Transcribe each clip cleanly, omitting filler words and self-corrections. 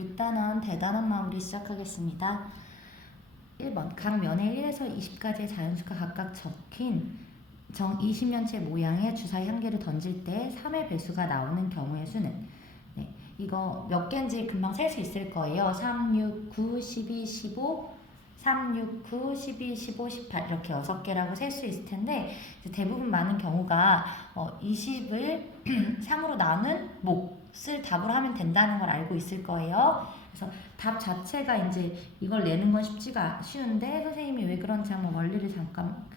6단원 대단원 마무리 시작하겠습니다. 1번 각 면의 1에서 20까지의 자연수가 각각 적힌 정 20면체 모양의 주사위 한 개를 던질 때 3의 배수가 나오는 경우의 수는, 네, 이거 몇 개인지 금방 셀 수 있을 거예요. 3, 6, 9, 12, 15 3, 6, 9, 12, 15, 18 이렇게 6개라고 셀 수 있을 텐데, 대부분 많은 경우가 20을 3으로 나눈 몫을 답으로 하면 된다는 걸 알고 있을 거예요. 그래서 답 자체가 이제 이걸 내는 건 쉬운데, 선생님이 왜 그런지 한번 원리를 잠깐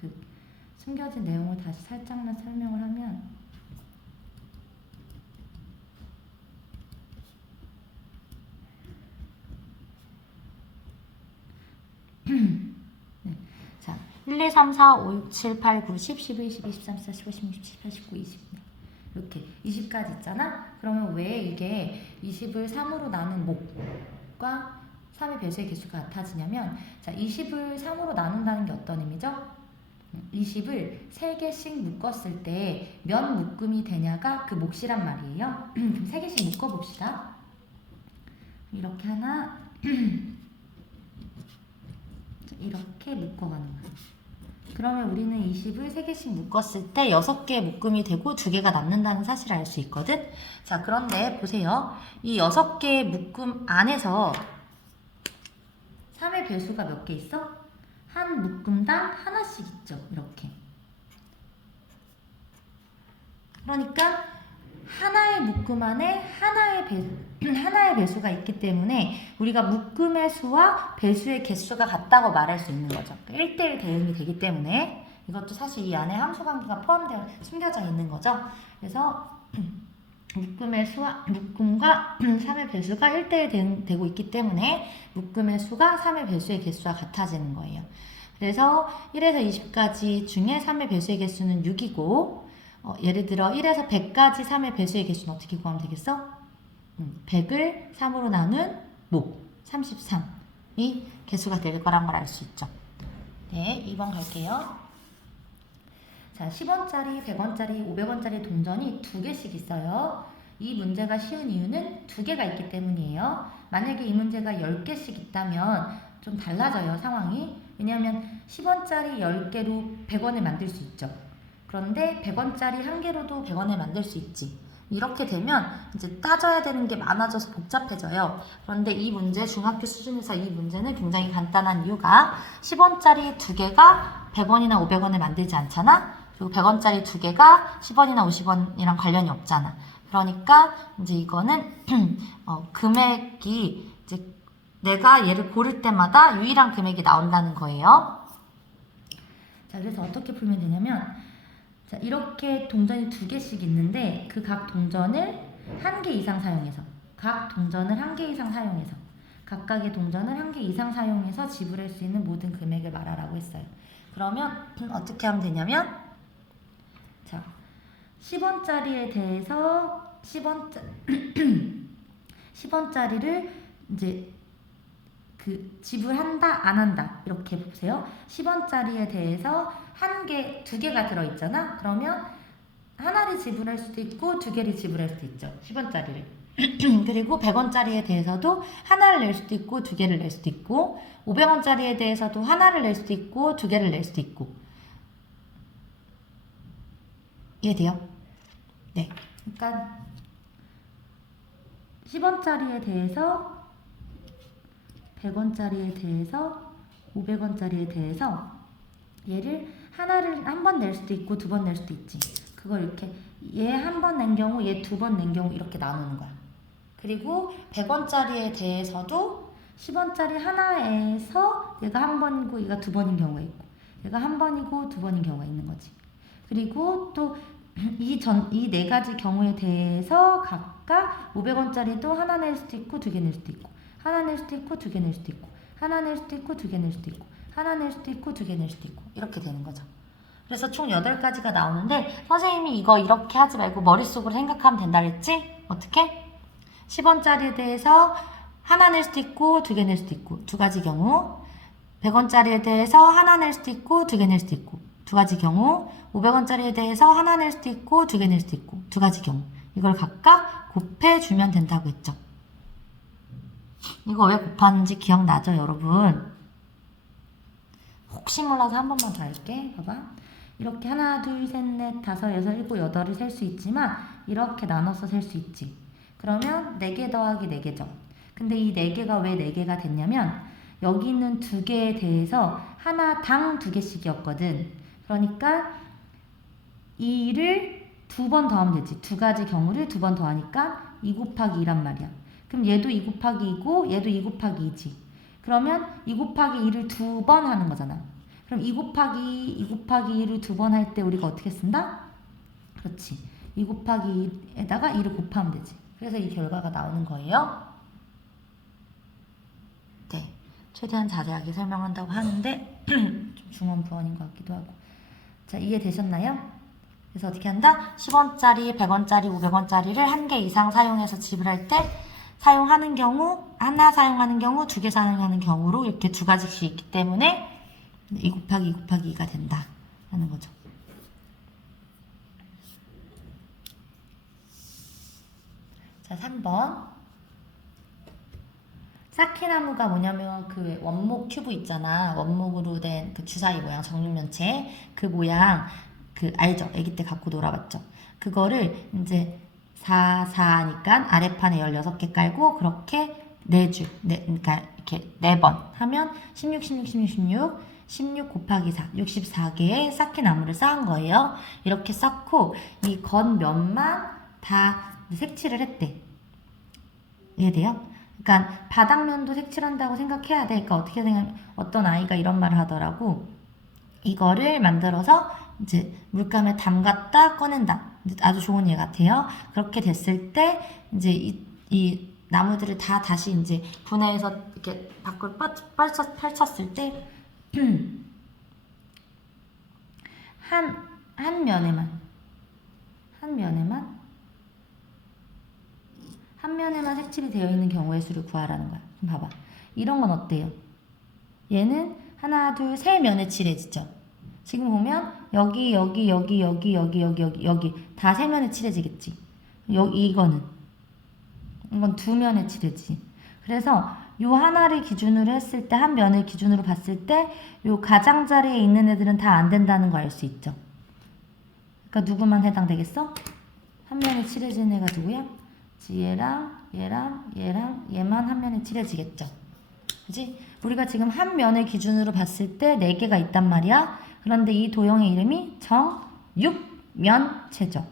숨겨진 내용을 다시 살짝만 설명을 하면, 네. 자, 1, 2, 3, 4, 5, 6, 7, 8, 9, 10, 11, 12, 13, 14, 15, 16, 17, 18, 19, 20 이렇게 20까지 있잖아? 그러면 왜 이게 20을 3으로 나눈 몫과 3의 배수의 개수가 같아지냐면, 자, 20을 3으로 나눈다는 게 어떤 의미죠? 20을 3개씩 묶었을 때 몇 묶음이 되냐가 그 몫이란 말이에요. 그럼 3개씩 묶어봅시다. 이렇게 하나 이렇게 묶어가는 거예요. 그러면 우리는 20을 3개씩 묶었을 때 6개의 묶음이 되고 2개가 남는다는 사실을 알 수 있거든? 자, 그런데 보세요. 이 6개의 묶음 안에서 3의 배수가 몇 개 있어? 한 묶음당 하나씩 있죠. 이렇게. 그러니까 하나의 묶음 안에 하나의 배수가 있기 때문에 우리가 묶음의 수와 배수의 개수가 같다고 말할 수 있는 거죠. 1대1 대응이 되기 때문에 이것도 사실 이 안에 함수 관계가 포함되어 숨겨져 있는 거죠. 그래서 묶음의 수와 묶음과 3의 배수가 1대1 대응되고 있기 때문에 묶음의 수가 3의 배수의 개수와 같아지는 거예요. 그래서 1에서 20까지 중에 3의 배수의 개수는 6이고, 예를 들어 1에서 100까지 3의 배수의 개수는 어떻게 구하면 되겠어? 100을 3으로 나눈 몫 33이 개수가 될 거란 걸 알 수 있죠. 네, 2번 갈게요. 자, 10원짜리, 100원짜리, 500원짜리 동전이 2개씩 있어요. 이 문제가 쉬운 이유는 2개가 있기 때문이에요. 만약에 이 문제가 10개씩 있다면 좀 달라져요, 상황이. 왜냐하면 10원짜리 10개로 100원을 만들 수 있죠. 그런데 100원짜리 1개로도 100원을 만들 수 있지. 이렇게 되면 이제 따져야 되는 게 많아져서 복잡해져요. 그런데 이 문제, 중학교 수준에서 이 문제는 굉장히 간단한 이유가 10원짜리 2개가 100원이나 500원을 만들지 않잖아? 그리고 100원짜리 2개가 10원이나 50원이랑 관련이 없잖아. 그러니까 이제 이거는 금액이 이제 내가 얘를 고를 때마다 유일한 금액이 나온다는 거예요. 자, 그래서 어떻게 풀면 되냐면, 자, 이렇게 동전이 2개씩 있는데 그 각 동전을 1개 이상 사용해서, 각각의 동전을 1개 이상 사용해서 지불할 수 있는 모든 금액을 말하라고 했어요. 그러면 어떻게 하면 되냐면, 자, 10원짜리에 대해서 10원짜리를 이제 지불한다, 안 한다 이렇게 보세요. 10원짜리에 대해서 2개가 들어있잖아. 그러면 하나를 지불할 수도 있고 2개를 지불할 수도 있죠. 10원짜리를. 그리고 100원짜리에 대해서도 하나를 낼 수도 있고 2개를 낼 수도 있고, 500원짜리에 대해서도 하나를 낼 수도 있고 2개를 낼 수도 있고. 이해돼요? 네. 그러니까 10원짜리에 대해서, 100원짜리에 대해서, 500원짜리에 대해서 얘를 하나를 한 번 낼 수도 있고 2번 낼 수도 있지. 그걸 이렇게 얘 한 번 낸 경우, 얘 2번 낸 경우 이렇게 나누는 거야. 그리고 100원짜리에 대해서도 10원짜리 하나에서 얘가 한 번이고 얘가 2번인 경우가 있고, 얘가 한 번이고 2번인 경우가 있는 거지. 그리고 또 이 4가지 경우에 대해서 각각 500원짜리도 하나 낼 수도 있고 2개 낼 수도 있고, 하나 낼 수도 있고 2개 낼 수도 있고, 하나 낼 수도 있고 2개 낼 수도 있고, 하나 낼 수도 있고 2개 낼 수도 있고, 이렇게 되는 거죠. 그래서 총 8가지가 나오는데, 선생님이 이거 이렇게 하지 말고 머릿속으로 생각하면 된다 그랬지? 어떻게? 10원짜리에 대해서 하나 낼 수도 있고 2개 낼 수도 있고 2가지 경우, 100원짜리에 대해서 하나 낼 수도 있고 2개 낼 수도 있고 2가지 경우, 500원짜리에 대해서 하나 낼 수도 있고 2개 낼 수도 있고 2가지 경우. 이걸 각각 곱해주면 된다고 했죠. 이거 왜 곱하는지 기억나죠, 여러분? 혹시 몰라서 한 번만 더 할게. 봐봐. 이렇게 하나, 둘, 셋, 넷, 다섯, 여섯, 일곱, 여덟을 셀 수 있지만 이렇게 나눠서 셀 수 있지. 그러면 4개 더하기 4개죠. 근데 이 4개가 왜 4개가 됐냐면 여기 있는 2개에 대해서 하나당 2개씩이었거든. 그러니까 2를 2번 더하면 되지. 2가지 경우를 2번 더하니까 2 곱하기 2란 말이야. 그럼 얘도 2 곱하기 2고 얘도 2 곱하기 2지. 그러면 2 곱하기 2를 2번 하는 거잖아. 그럼 2 곱하기 2를 2번 할 때 우리가 어떻게 쓴다? 그렇지. 2 곱하기 2에다가 2를 곱하면 되지. 그래서 이 결과가 나오는 거예요. 네. 최대한 자세하게 설명한다고 하는데 좀 중언부언인 것 같기도 하고. 자, 이해되셨나요? 그래서 어떻게 한다? 10원짜리, 100원짜리, 500원짜리를 1개 이상 사용해서 지불할 때 사용하는 경우, 하나 사용하는 경우, 2개 사용하는 경우로 이렇게 2가지씩 있기 때문에 2 곱하기 2 곱하기 2가 된다 하는 거죠. 자, 3번. 사키나무가 뭐냐면 그 원목 큐브 있잖아. 원목으로 된 그 주사위 모양 정육면체 그 모양 그 알죠? 아기 때 갖고 놀아봤죠? 그거를 이제 4, 4니까 아래판에 16개 깔고 그렇게 4줄, 그러니까 이렇게 4번 하면 16, 16, 16, 16, 16 곱하기 4, 64개의 사키나무를 쌓은 거예요. 이렇게 쌓고 이 겉면만 다 색칠을 했대. 이해돼요? 그러니까 바닥면도 색칠한다고 생각해야 돼. 그러니까 어떻게 생각? 어떤 아이가 이런 말을 하더라고. 이거를 만들어서 이제 물감에 담갔다 꺼낸다. 아주 좋은 예 같아요. 그렇게 됐을 때 이제 이 나무들을 다 다시 이제 분해해서 이렇게 밖으로 펼쳤을 때 한 면에만 색칠이 되어 있는 경우의 수를 구하라는 거야. 그럼 봐봐. 이런 건 어때요? 얘는 하나, 둘, 세 면에 칠해지죠. 지금 보면 여기 다 세 면에 칠해지겠지. 이건 2면에 칠해지. 그래서 요 하나를 기준으로 했을 때, 한 면을 기준으로 봤을 때 요 가장자리에 있는 애들은 다 안 된다는 거 알 수 있죠. 그러니까 누구만 해당되겠어? 한 면에 칠해지는 애가 누구야? 얘만 한 면에 칠해지겠죠. 그지? 우리가 지금 한 면을 기준으로 봤을 때 4개가 있단 말이야. 그런데 이 도형의 이름이 정육면체죠.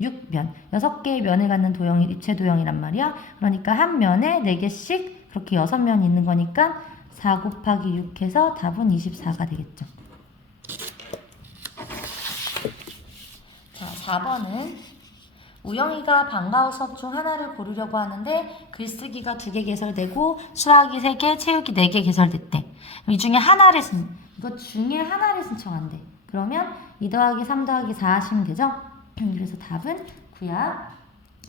6면. 6개의 면을 갖는 도형이 입체 도형이란 말이야. 그러니까 한 면에 4개씩 그렇게 6면이 있는 거니까 4 곱하기 6 해서 답은 24가 되겠죠. 자, 4번은 우영이가 방과후 수업 중 하나를 고르려고 하는데 글쓰기가 2개 개설되고 수학이 3개, 체육이 4개 개설됐대. 이 중에 하나를 신청한대. 그러면 2 더하기 3 더하기 4 하시면 되죠? 그래서 답은 9야.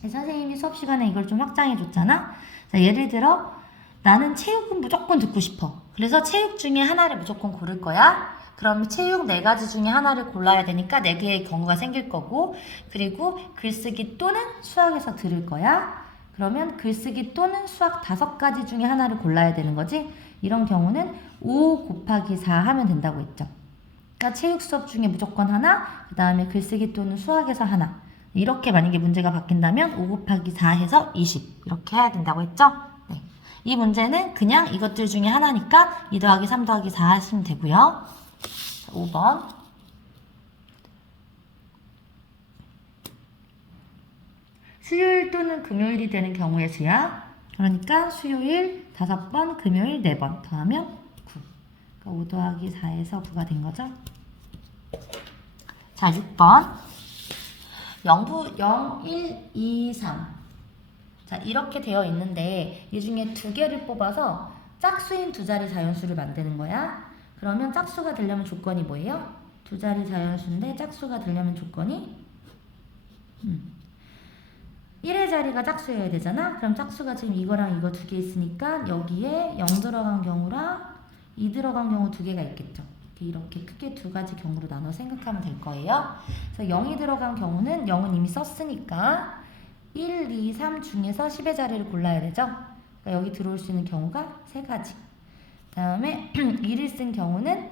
선생님이 수업 시간에 이걸 좀 확장해 줬잖아. 자, 예를 들어 나는 체육은 무조건 듣고 싶어. 그래서 체육 중에 하나를 무조건 고를 거야. 그럼 체육 4가지 중에 하나를 골라야 되니까 4개의 경우가 생길 거고, 그리고 글쓰기 또는 수학에서 들을 거야. 그러면 글쓰기 또는 수학 5가지 중에 하나를 골라야 되는 거지. 이런 경우는 5 곱하기 4 하면 된다고 했죠. 그러니까 체육 수업 중에 무조건 하나, 그 다음에 글쓰기 또는 수학에서 하나. 이렇게 만약에 문제가 바뀐다면 5 곱하기 4 해서 20 이렇게 해야 된다고 했죠. 네. 이 문제는 그냥 이것들 중에 하나니까 2 더하기 3 더하기 4 하시면 되고요. 5번. 수요일 또는 금요일이 되는 경우의 수야. 그러니까 수요일 5번, 금요일 4번 더하면 9. 그러니까 5 더하기 4에서 9가 된 거죠. 자, 6번. 0, 1, 2, 3. 자, 이렇게 되어 있는데 이 중에 2개를 뽑아서 짝수인 2자리 자연수를 만드는 거야. 그러면 짝수가 되려면 조건이 뭐예요? 2자리 자연수인데 짝수가 되려면 조건이 1의 자리가 짝수여야 되잖아? 그럼 짝수가 지금 이거랑 이거 2개 있으니까 여기에 0 들어간 경우랑 2 들어간 경우 2개가 있겠죠. 이렇게 크게 2가지 경우로 나눠 생각하면 될 거예요. 그래서 0이 들어간 경우는 0은 이미 썼으니까 1, 2, 3 중에서 10의 자리를 골라야 되죠. 그러니까 여기 들어올 수 있는 경우가 3가지. 그 다음에 1을 쓴 경우는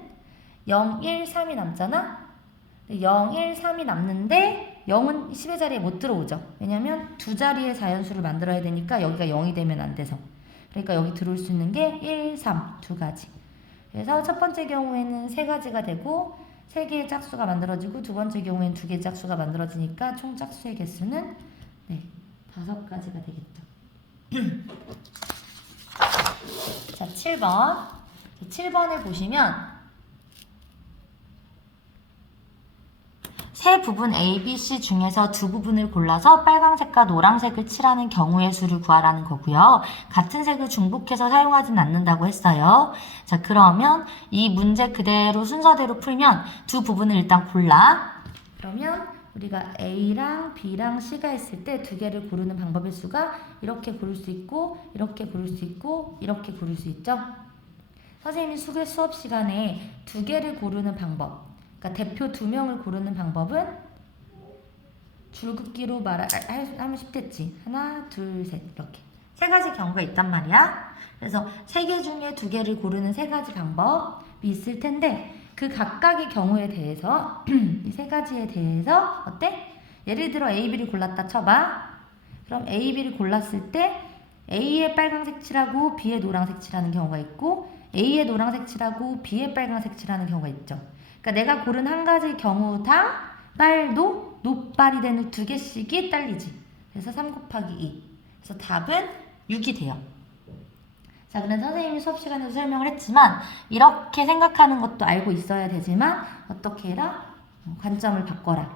0, 1, 3이 남잖아. 0, 1, 3이 남는데 0은 10의 자리에 못 들어오죠. 왜냐면 두 자리의 자연수를 만들어야 되니까 여기가 0이 되면 안 돼서. 그러니까 여기 들어올 수 있는 게 1, 3 두 가지. 그래서 첫 번째 경우에는 3가지가 되고 3개의 짝수가 만들어지고 두 번째 경우에는 2개의 짝수가 만들어지니까 총 짝수의 개수는 5가지가 되겠죠. 자, 7번. 7번을 보시면 세 부분 A, B, C 중에서 두 부분을 골라서 빨강색과 노란색을 칠하는 경우의 수를 구하라는 거고요. 같은 색을 중복해서 사용하진 않는다고 했어요. 자, 그러면 이 문제 그대로 순서대로 풀면 두 부분을 일단 골라. 그러면 우리가 A랑 B랑 C가 있을 때 두 개를 고르는 방법의 수가 이렇게 고를 수 있고 이렇게 고를 수 있고 이렇게 고를 수 있죠. 선생님이 수업 시간에 두 개를 고르는 방법, 그러니까 대표 2명을 고르는 방법은 줄긋기로 하면 쉽겠지. 하나, 둘, 셋 이렇게 3가지 경우가 있단 말이야. 그래서 3개 중에 2개를 고르는 3가지 방법이 있을 텐데 그 각각의 경우에 대해서 이 3가지에 대해서 어때? 예를 들어 A, B를 골랐다 쳐봐. 그럼 A, B를 골랐을 때 A의 빨강색 칠하고 B의 노란색 칠하는 경우가 있고 A의 노란색 칠하고 B의 빨강색 칠하는 경우가 있죠. 그러니까 내가 고른 한 가지 경우당 빨도 노빨이 되는 2개씩이 딸리지. 그래서 3 곱하기 2. 그래서 답은 6이 돼요. 자, 그럼 선생님이 수업 시간에도 설명을 했지만 이렇게 생각하는 것도 알고 있어야 되지만 어떻게 해라? 관점을 바꿔라.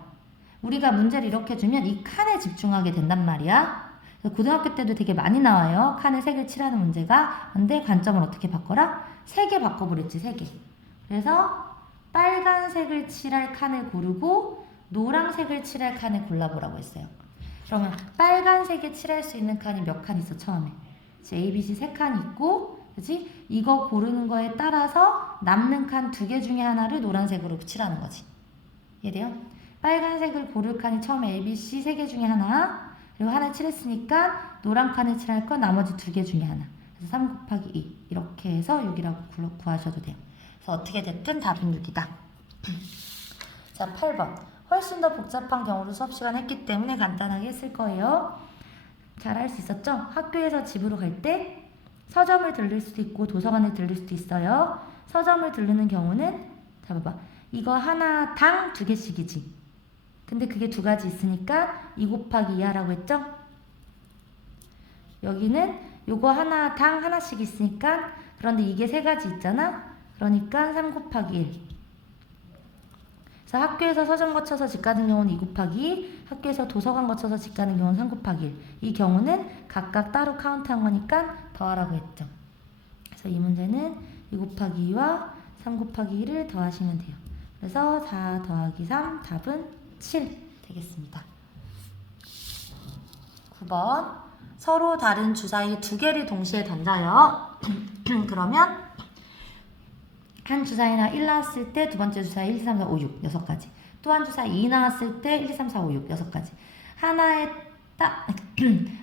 우리가 문제를 이렇게 주면 이 칸에 집중하게 된단 말이야. 고등학교 때도 되게 많이 나와요. 칸에 색을 칠하는 문제가. 근데 관점을 어떻게 바꿔라? 3개 바꿔버렸지, 3개. 그래서 빨간색을 칠할 칸을 고르고 노란색을 칠할 칸을 골라보라고 했어요. 그러면 빨간색에 칠할 수 있는 칸이 몇 칸 있어, 처음에? A, B, C 3칸 있고, 그치? 이거 고르는 거에 따라서 남는 칸 2개 중에 하나를 노란색으로 칠하는 거지. 이해돼요? 빨간색을 고를 칸이 처음에 A, B, C 3개 중에 하나, 그리고 하나 칠했으니까 노란 칸을 칠할 건 나머지 2개 중에 하나. 그래서 3 곱하기 2 이렇게 해서 6이라고 구하셔도 돼요. 그래서 어떻게 됐든 답은 6이다. 자, 8번. 훨씬 더 복잡한 경우로 수업 시간 했기 때문에 간단하게 했을 거예요. 잘 할 수 있었죠? 학교에서 집으로 갈 때 서점을 들릴 수도 있고 도서관을 들릴 수도 있어요. 서점을 들르는 경우는 자, 봐봐. 이거 하나당 2개씩이지. 근데 그게 2가지 있으니까 2 곱하기 2 하라고 했죠? 여기는 요거 하나당 하나씩 있으니까 그런데 이게 3가지 있잖아? 그러니까 3 곱하기 1. 그래서 학교에서 서점 거쳐서 집 가는 경우는 2 곱하기 2, 학교에서 도서관 거쳐서 집 가는 경우는 3 곱하기 1. 이 경우는 각각 따로 카운트한 거니까 더하라고 했죠. 그래서 이 문제는 2 곱하기 2와 3 곱하기 1을 더하시면 돼요. 그래서 4 더하기 3 답은 7 되겠습니다. 9번. 서로 다른 주사위 2개를 동시에 던져요. 그러면 한 주사위나 1 나왔을 때 두 번째 주사위 1, 2, 3, 4, 5, 6 6가지. 또 한 주사위 2 나왔을 때 1, 2, 3, 4, 5, 6 6가지.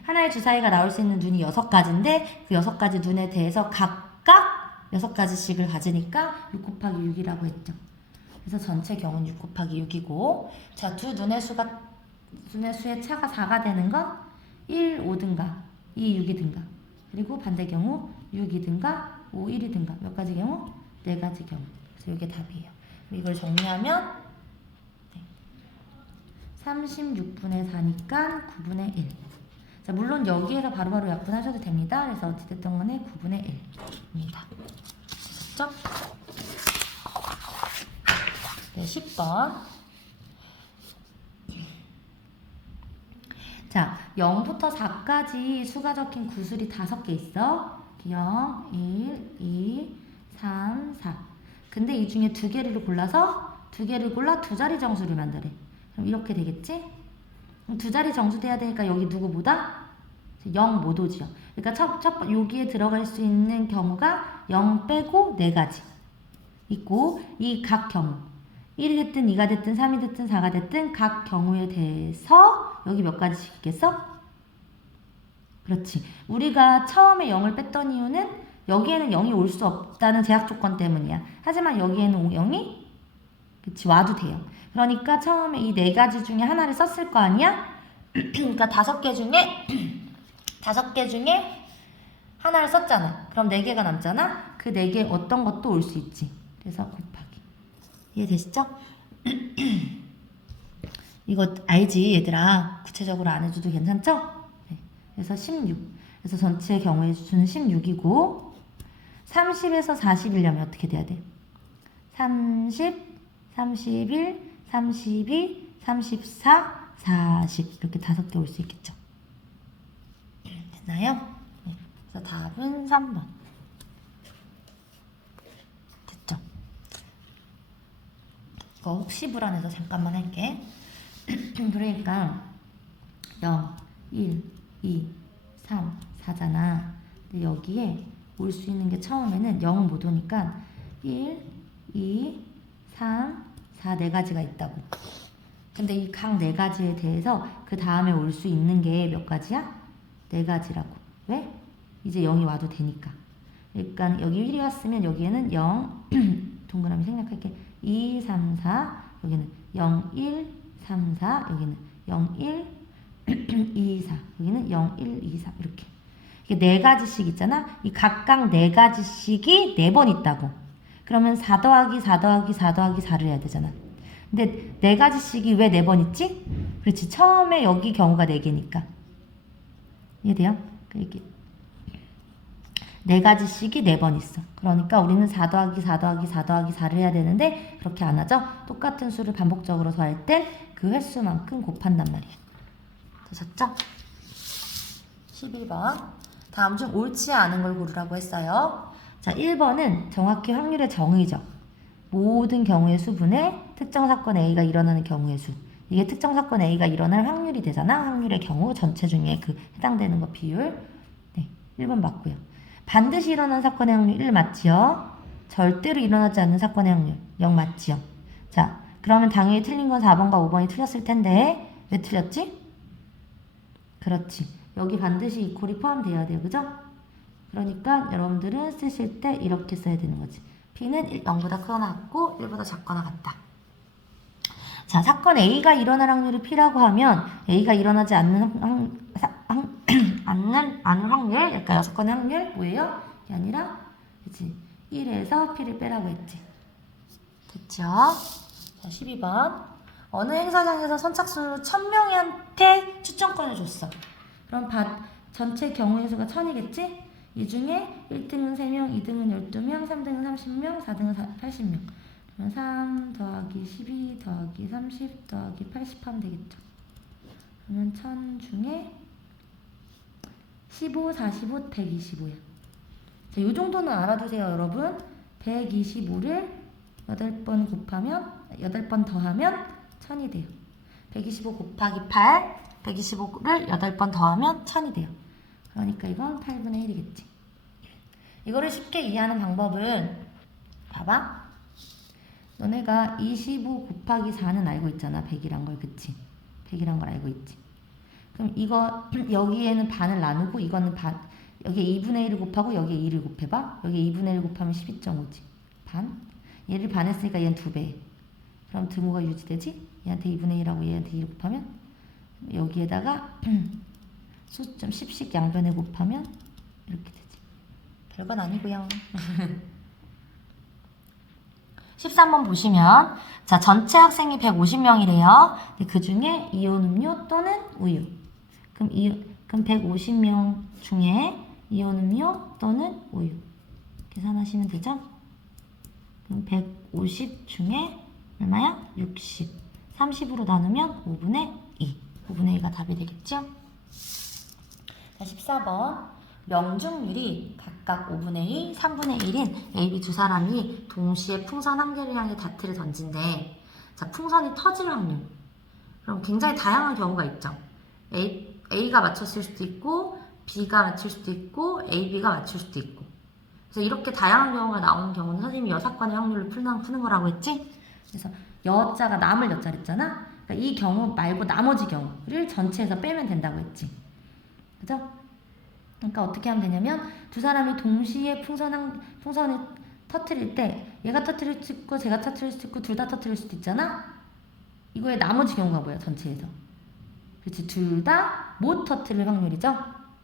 하나의 주사위가 나올 수 있는 눈이 6가지인데 그 6가지 눈에 대해서 각각 6가지씩을 가지니까 6 곱하기 6이라고 했죠. 그래서 전체 경우는 6 곱하기 6이고 자, 두 눈의 수의 차가 4가 되는 건 1, 5든가 2, 6이든가 그리고 반대 경우 6이든가 5, 1이든가 몇 가지 경우? 4가지 경우. 그래서 이게 답이에요. 이걸 정리하면 36분의 4니까 9분의 1. 자, 물론 여기에서 바로바로 약분하셔도 됩니다. 그래서 어찌됐든 간에 9분의 1입니다. 됐죠? 네, 10번. 자, 0부터 4까지 수가 적힌 구슬이 5개 있어. 0, 1, 2, 3, 4. 근데 이 중에 2개를 골라서 2개를 골라 2자리 정수를 만들래. 그럼 이렇게 되겠지? 그럼 2자리 정수 돼야 되니까 여기 누구보다? 0 못 오지요. 그러니까 여기에 들어갈 수 있는 경우가 0 빼고 4가지 있고 이 각 경우 1이 됐든 2가 됐든 3이 됐든 4가 됐든 각 경우에 대해서 여기 몇 가지씩 있겠어? 그렇지. 우리가 처음에 0을 뺐던 이유는 여기에는 0이 올 수 없다는 제약 조건 때문이야. 하지만 여기에는 0이 그치 와도 돼요. 그러니까 처음에 이 네 가지 중에 하나를 썼을 거 아니야? 그러니까 5개 중에 5개 중에 하나를 썼잖아. 그럼 4개가 남잖아. 그 4개 어떤 것도 올 수 있지. 그래서 곱하기. 이해되시죠? 이거 알지 얘들아. 구체적으로 안 해줘도 괜찮죠? 네. 그래서 16. 그래서 전체 경우의 수는 16이고 30에서 41려면 어떻게 돼야 돼? 30, 31, 32, 34, 40 이렇게 5개 올 수 있겠죠. 됐나요? 네. 그래서 답은 3번. 됐죠? 이거 혹시 불안해서 잠깐만 할게. 그러니까 0, 1, 2, 3, 4잖아. 근데 여기에 올 수 있는 게 처음에는 0은 못 오니까 1, 2, 3, 4 네 가지가 있다고. 근데 이 각 네 가지에 대해서 그 다음에 올 수 있는 게 몇 가지야? 네 가지라고. 왜? 이제 0이 와도 되니까. 그러니까 여기 1이 왔으면 여기에는 0 동그라미 생략할게. 2, 3, 4 여기는 0, 1, 3, 4 여기는 0, 1, 2, 4 여기는 0, 1, 2, 3 이렇게. 이게 네 가지씩 있잖아. 이 각각 네 가지씩이 4번 있다고. 그러면 4 더하기 4 더하기 4 더하기 4를 해야 되잖아. 근데 네 가지씩이 왜 4번 있지? 그렇지. 처음에 여기 경우가 4개니까. 이해돼요? 이렇게 네 가지씩이 4번 있어. 그러니까 우리는 4 더하기 4 더하기 4 더하기 4를 해야 되는데 그렇게 안 하죠? 똑같은 수를 반복적으로 더할 땐 그 횟수만큼 곱한단 말이야. 되셨죠? 11번. 다음 중 옳지 않은 걸 고르라고 했어요. 자, 1번은 정확히 확률의 정의죠. 모든 경우의 수분의 특정 사건 A가 일어나는 경우의 수. 이게 특정 사건 A가 일어날 확률이 되잖아. 확률의 경우 전체 중에 그 해당되는 거 비율. 네, 1번 맞고요. 반드시 일어난 사건의 확률 1 맞지요? 절대로 일어나지 않는 사건의 확률 0 맞지요? 자, 그러면 당연히 틀린 건 4번과 5번이 틀렸을 텐데 왜 틀렸지? 그렇지. 여기 반드시 이퀄이 포함되어야 돼요. 그죠? 그러니까 여러분들은 쓰실 때 이렇게 써야 되는 거지. P는 0보다 크거나 같고 1보다 작거나 같다. 자, 사건 A가 일어날 확률이 P라고 하면 A가 일어나지 않는 않을 확률, 그러니까 6건의 확률 뭐예요? 이게 아니라 그치? 1에서 P를 빼라고 했지. 됐죠? 자, 12번. 어느 행사장에서 선착순으로 1000명한테 추천권을 줬어. 그럼 전체 경우의 수가 1000이겠지? 이 중에 1등은 3명, 2등은 12명, 3등은 30명, 4등은 80명. 그러면 3 더하기 12 더하기 30 더하기 80 하면 되겠죠. 그러면 1000 중에 15, 45, 125야. 자, 이 정도는 알아두세요, 여러분. 125를 8번 곱하면, 8번 더하면 1000이 돼요. 125 곱하기 8, 125를 8번 더하면 1000이 돼요. 그러니까 이건 8분의 1이겠지. 이거를 쉽게 이해하는 방법은, 봐봐. 너네가 25 곱하기 4는 알고 있잖아. 100이란 걸, 그치? 100이란 걸 알고 있지. 그럼 이거 여기에는 반을 나누고 이거는 반, 여기에 2분의 1을 곱하고 여기에 2를 곱해봐. 여기에 2분의 1 곱하면 12.5지. 반. 얘를 반했으니까 얘는 2배. 그럼 등호가 유지되지? 얘한테 2분의 1하고 얘한테 2를 곱하면 여기에다가 수점 10씩 양변에 곱하면 이렇게 되지. 별건 아니고요. 13번 보시면 자, 전체 학생이 150명이래요. 그 중에 이온 음료 또는 우유. 그럼 150명 중에 이온 음료 또는 우유. 계산하시면 되죠? 그럼 150 중에 얼마야? 60. 30으로 나누면 5분의 2. 5분의 2가 답이 되겠죠? 자, 14번. 명중률이 각각 5분의 2, 3분의 1인 A, B 두 사람이 동시에 풍선 한 개를 향해 다트를 던진대. 자, 풍선이 터질 확률. 그럼 굉장히 다양한 경우가 있죠. A가 맞췄을 수도 있고, B가 맞출 수도 있고, A, B가 맞출 수도 있고. 그래서 이렇게 다양한 경우가 나오는 경우는 선생님이 여사건의 확률을 푸는 거라고 했지? 그래서 여자가 남을 여자를 했잖아? 그러니까 이 경우 말고 나머지 경우를 전체에서 빼면 된다고 했지. 그죠? 그러니까 어떻게 하면 되냐면 두 사람이 동시에 풍선을 터트릴 때 얘가 터트릴 수 있고 제가 터트릴 수 있고 둘 다 터트릴 수도 있잖아. 이거의 나머지 경우가 뭐야? 전체에서. 그렇지. 둘 다 못 터트릴 확률이죠.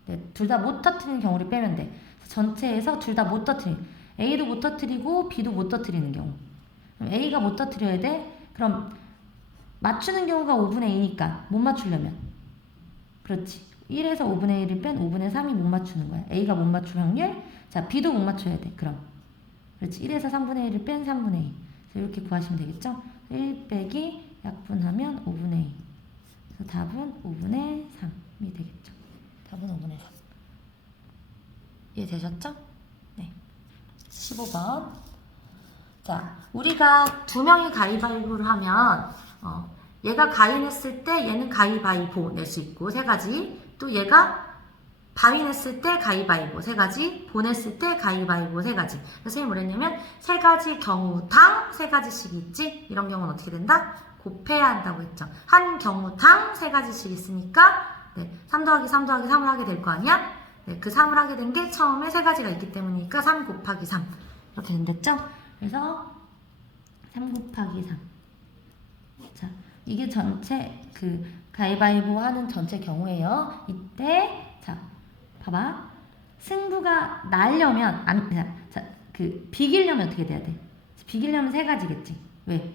네, 둘 다 못 터트리는 경우를 빼면 돼. 전체에서 둘 다 못 터트리는. A도 못 터트리고 B도 못 터트리는 경우. 그럼 A가 못 터트려야 돼. 그럼 맞추는 경우가 5분의 2니까 못 맞추려면. 그렇지. 1에서 5분의 1을 뺀 5분의 3이 못 맞추는 거야. A가 못 맞출 확률. 자, B도 못 맞춰야 돼. 그럼. 그렇지. 1에서 3분의 1을 뺀 3분의 2. 이렇게 구하시면 되겠죠. 1 빼기 약분하면 5분의 2. 그래서 답은 5분의 3이 되겠죠. 답은 5분의 3. 이해되셨죠? 네. 15번. 자, 우리가 두 명이 가위바위보를 하면 얘가 가위 냈을 때 얘는 가위바위보 낼 수 있고 세 가지. 또 얘가 바위 냈을 때 가위바위보 세 가지. 보 냈을 때 가위바위보 세 가지. 선생님이 뭐랬냐면 세 가지 경우당 세 가지씩 있지. 이런 경우는 어떻게 된다? 곱해야 한다고 했죠. 한 경우당 세 가지씩 있으니까 네, 3 더하기 3 더하기 3을 하게 될 거 아니야? 네, 그 3을 하게 된 게 처음에 세 가지가 있기 때문이니까 3 곱하기 3 이렇게 된댔죠? 그래서 3 곱하기 3. 자, 이게 전체 그 가위바위보 하는 전체 경우예요. 이때 자, 봐봐. 승부가 나려면 자, 그 비기려면 어떻게 돼야 돼? 비기려면 세 가지겠지. 왜?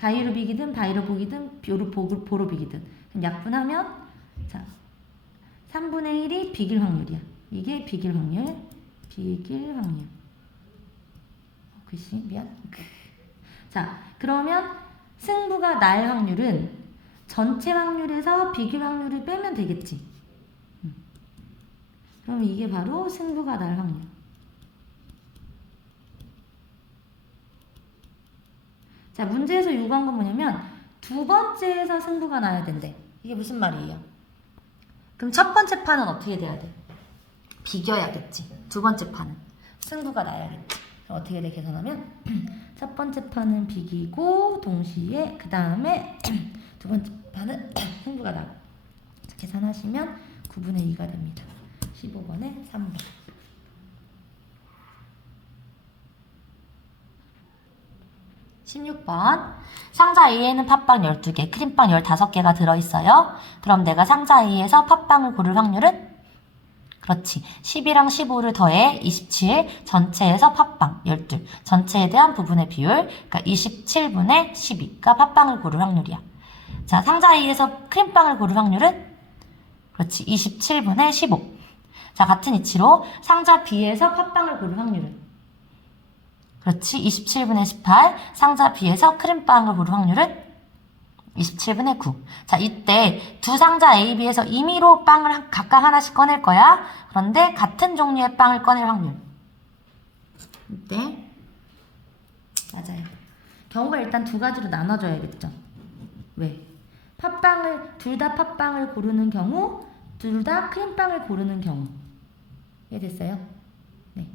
가위로 비기든 바위로 보기든 보로 비기든. 그럼 약분하면 자, 3분의 1이 비길 확률이야. 이게 비길 확률. 비길 확률. 글씨 미안. 자, 그러면 승부가 날 확률은 전체 확률에서 비길 확률을 빼면 되겠지. 그럼 이게 바로 승부가 날 확률. 자, 문제에서 요구한 건 뭐냐면 두 번째에서 승부가 나야 된대. 이게 무슨 말이에요? 그럼 첫 번째 판은 어떻게 돼야 돼? 비겨야겠지. 두 번째 판은 승부가 나야겠지. 어떻게 돼 계산하면 첫 번째 판은 비기고 동시에 그 다음에 두 번째 판은 승부가 나고 계산하시면 9분의 2가 됩니다. 15번에 3번. 16번. 상자 A에는 팥빵 12개, 크림빵 15개가 들어있어요. 그럼 내가 상자 A에서 팥빵을 고를 확률은? 그렇지. 10이랑 15를 더해 27, 전체에서 팥빵 12, 전체에 대한 부분의 비율, 그러니까 27분의 12가 팥빵을 고를 확률이야. 자, 상자 A에서 크림빵을 고를 확률은? 그렇지. 27분의 15. 자, 같은 이치로 상자 B에서 팥빵을 고를 확률은? 그렇지. 27분의 18. 상자 B에서 크림빵을 고를 확률은? 27분의 9. 자, 이때 두 상자 A, B에서 임의로 빵을 각각 하나씩 꺼낼 거야. 그런데 같은 종류의 빵을 꺼낼 확률. 이때 맞아요. 경우가 일단 두 가지로 나눠져야겠죠. 왜? 둘 다 팥빵을 고르는 경우, 둘 다 크림빵을 고르는 경우. 이해됐어요? 네.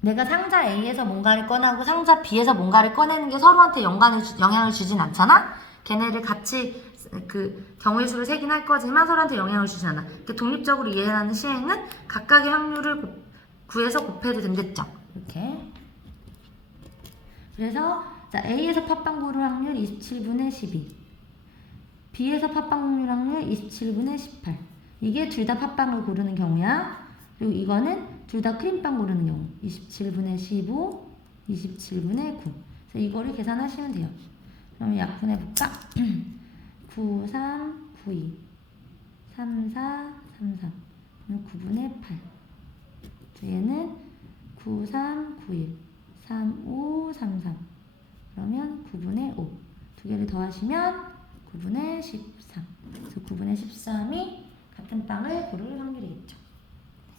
내가 상자 A에서 뭔가를 꺼내고 상자 B에서 뭔가를 꺼내는 게 서로한테 영향을 주진 않잖아? 걔네를 같이 그 경우의 수를 세긴 할 거지만 서로한테 영향을 주지 않아. 그러니까 독립적으로 이해하는 시행은 각각의 확률을 구해서 곱해도 된댔죠. 이렇게. 그래서 자, A에서 팥빵 고를 확률 27분의 12. B에서 팥빵 고를 확률 27분의 18. 이게 둘 다 팥빵을 고르는 경우야. 그리고 이거는 둘 다 크림빵 고르는 경우. 27분의 15, 27분의 9. 그래서 이거를 계산하시면 돼요. 그러면 약분해볼까? 9, 3, 9, 2. 3, 4, 3, 3. 9분의 8. 얘는 9, 3, 9, 1. 3, 5, 3, 3. 그러면 9분의 5. 두 개를 더하시면 9분의 13. 그래서 9분의 13이 같은 빵을 고를 확률이겠죠.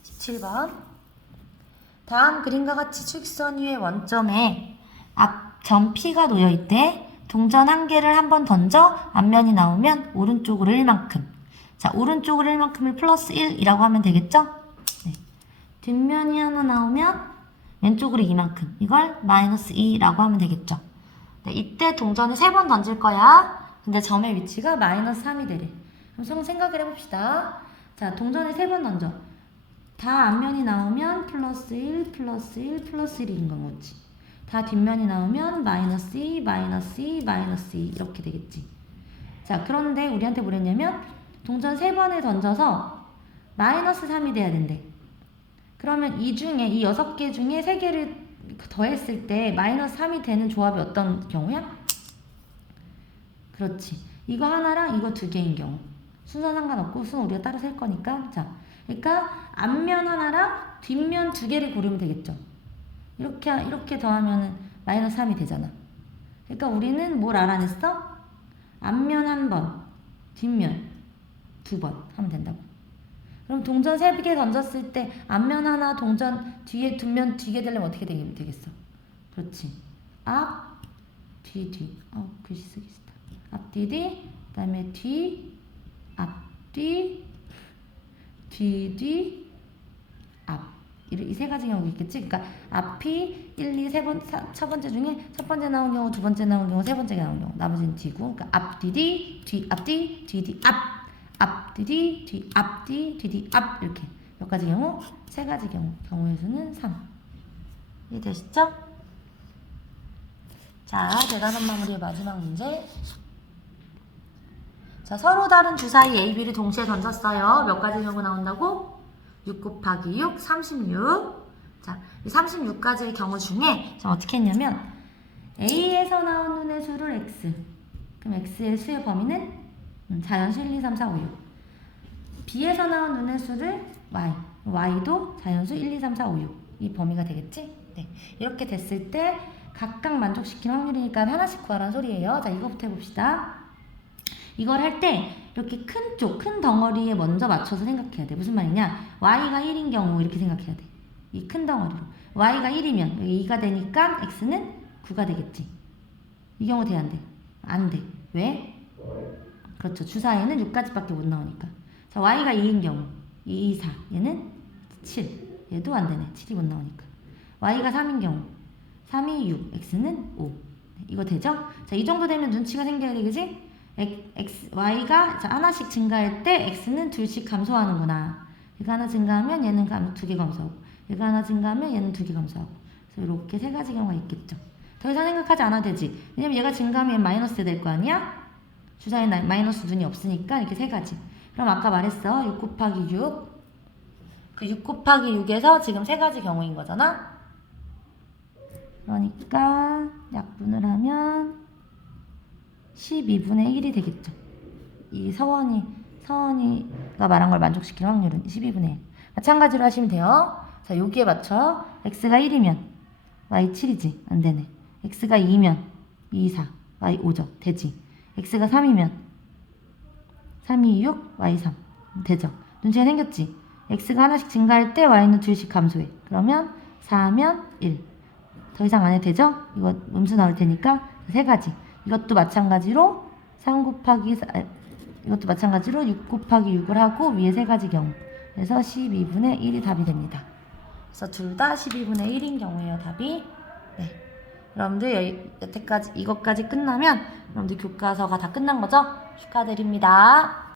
17번. 다음 그림과 같이 축선 위의 원점에 앞점 P가 놓여있대. 동전 한 개를 한번 던져 앞면이 나오면 오른쪽으로 1만큼. 자, 오른쪽으로 1만큼을 플러스 1이라고 하면 되겠죠? 네. 뒷면이 하나 나오면 왼쪽으로 2만큼. 이걸 마이너스 2라고 하면 되겠죠? 네, 이때 동전을 3번 던질 거야. 근데 점의 위치가 마이너스 3이 되래. 그럼 좀 생각을 해봅시다. 자, 동전을 3번 던져. 다 앞면이 나오면 플러스 1, 플러스 1, 플러스 1인 거지. 다 뒷면이 나오면 마이너스 2, 마이너스 2, 마이너스 2 이렇게 되겠지. 자, 그런데 우리한테 뭐랬냐면 동전 3번을 던져서 마이너스 3이 돼야 된대. 그러면 이 6개 중에 3개를 더했을 때 마이너스 3이 되는 조합이 어떤 경우야? 그렇지. 이거 하나랑 이거 2개인 경우. 순서 상관없고 순서 우리가 따로 셀 거니까. 자, 그러니까 앞면 하나랑 뒷면 2개를 고르면 되겠죠. 이렇게 더하면 마이너스 3이 되잖아. 그러니까 우리는 뭘 알아냈어? 앞면 1번, 뒷면 2번 하면 된다고. 그럼 동전 3개 던졌을 때 앞면 하나, 동전 뒤에, 뒷면 뒤게 되려면 어떻게 되겠어? 그렇지. 앞, 뒤. 글씨 쓰기 싫다. 앞, 뒤, 그 다음에 뒤, 앞, 뒤, 앞. 이 3가지 경우가 있겠지? 그러니까 앞이 1, 2, 첫 번째 중에 첫 번째 나온 경우, 두 번째 나온 경우, 세 번째 나온 경우. 나머지는 뒤고. 그러니까 앞, 뒤, 앞, 뒤, 앞. 앞, 뒤, 앞, 뒤, 앞. 이렇게. 몇 가지 경우? 3가지 경우. 경우의 수는 3. 이해되시죠? 자, 대단한 마무리의 마지막 문제. 자, 서로 다른 주사위 A, B를 동시에 던졌어요. 몇 가지 경우 나온다고? 6 곱하기 6, 36. 자, 이 36가지의 경우 중에 자, 어떻게 했냐면 A에서 나온 눈의 수를 X. 그럼 X의 수의 범위는 자연수 1, 2, 3, 4, 5, 6. B에서 나온 눈의 수를 Y. Y도 자연수 1, 2, 3, 4, 5, 6. 이 범위가 되겠지? 네. 이렇게 됐을 때 각각 만족시키는 확률이니까 하나씩 구하라는 소리예요. 자, 이거부터 해봅시다. 이걸 할 때 이렇게 큰 덩어리에 먼저 맞춰서 생각해야 돼. 무슨 말이냐? Y가 1인 경우 이렇게 생각해야 돼. 이 큰 덩어리로. Y가 1이면 여기 2가 되니까 X는 9가 되겠지. 이 경우 돼, 안 돼? 안 돼. 왜? 그렇죠. 주사위는 6가지밖에 못 나오니까. 자, Y가 2인 경우 2, 4. 얘는 7. 얘도 안 되네. 7이 못 나오니까. Y가 3인 경우 3이 6. X는 5. 이거 되죠? 자, 이 정도 되면 눈치가 생겨야 되겠지? Y가 자, 하나씩 증가할 때 X는 둘씩 감소하는구나. 얘가 하나 증가하면 얘는 2개 감소하고, 얘가 하나 증가하면 얘는 2개 감소하고. 그래서 이렇게 3가지 경우가 있겠죠. 더 이상 생각하지 않아도 되지. 왜냐면 얘가 증가하면 얘는 마이너스 될 거 아니야? 주사위에 마이너스 눈이 없으니까 이렇게 3가지. 그럼 아까 말했어. 6 곱하기 6. 그 6 곱하기 6에서 지금 3가지 경우인 거잖아? 그러니까 약분을 하면 12분의 1이 되겠죠. 이 서원이가 말한 걸 만족시키는 확률은 12분의 1. 마찬가지로 하시면 돼요. 자, 여기에 맞춰. X가 1이면 Y 7이지. 안 되네. X가 2면 2, 4, Y 5죠. 되지. X가 3이면 3, 2, 6, Y 3. 되죠. 눈치가 생겼지. X가 하나씩 증가할 때 Y는 둘씩 감소해. 그러면 4면 1. 더 이상 안 해도 되죠? 이거 음수 나올 테니까 3가지. 이것도 마찬가지로 3 곱하기 4, 이것도 마찬가지로 6 곱하기 6을 하고 위에 3가지 경우. 그래서 12분의 1이 답이 됩니다. 그래서 둘 다 12분의 1인 경우예요, 답이. 네. 여러분들 여태까지 이것까지 끝나면 여러분들 교과서가 다 끝난 거죠? 축하드립니다.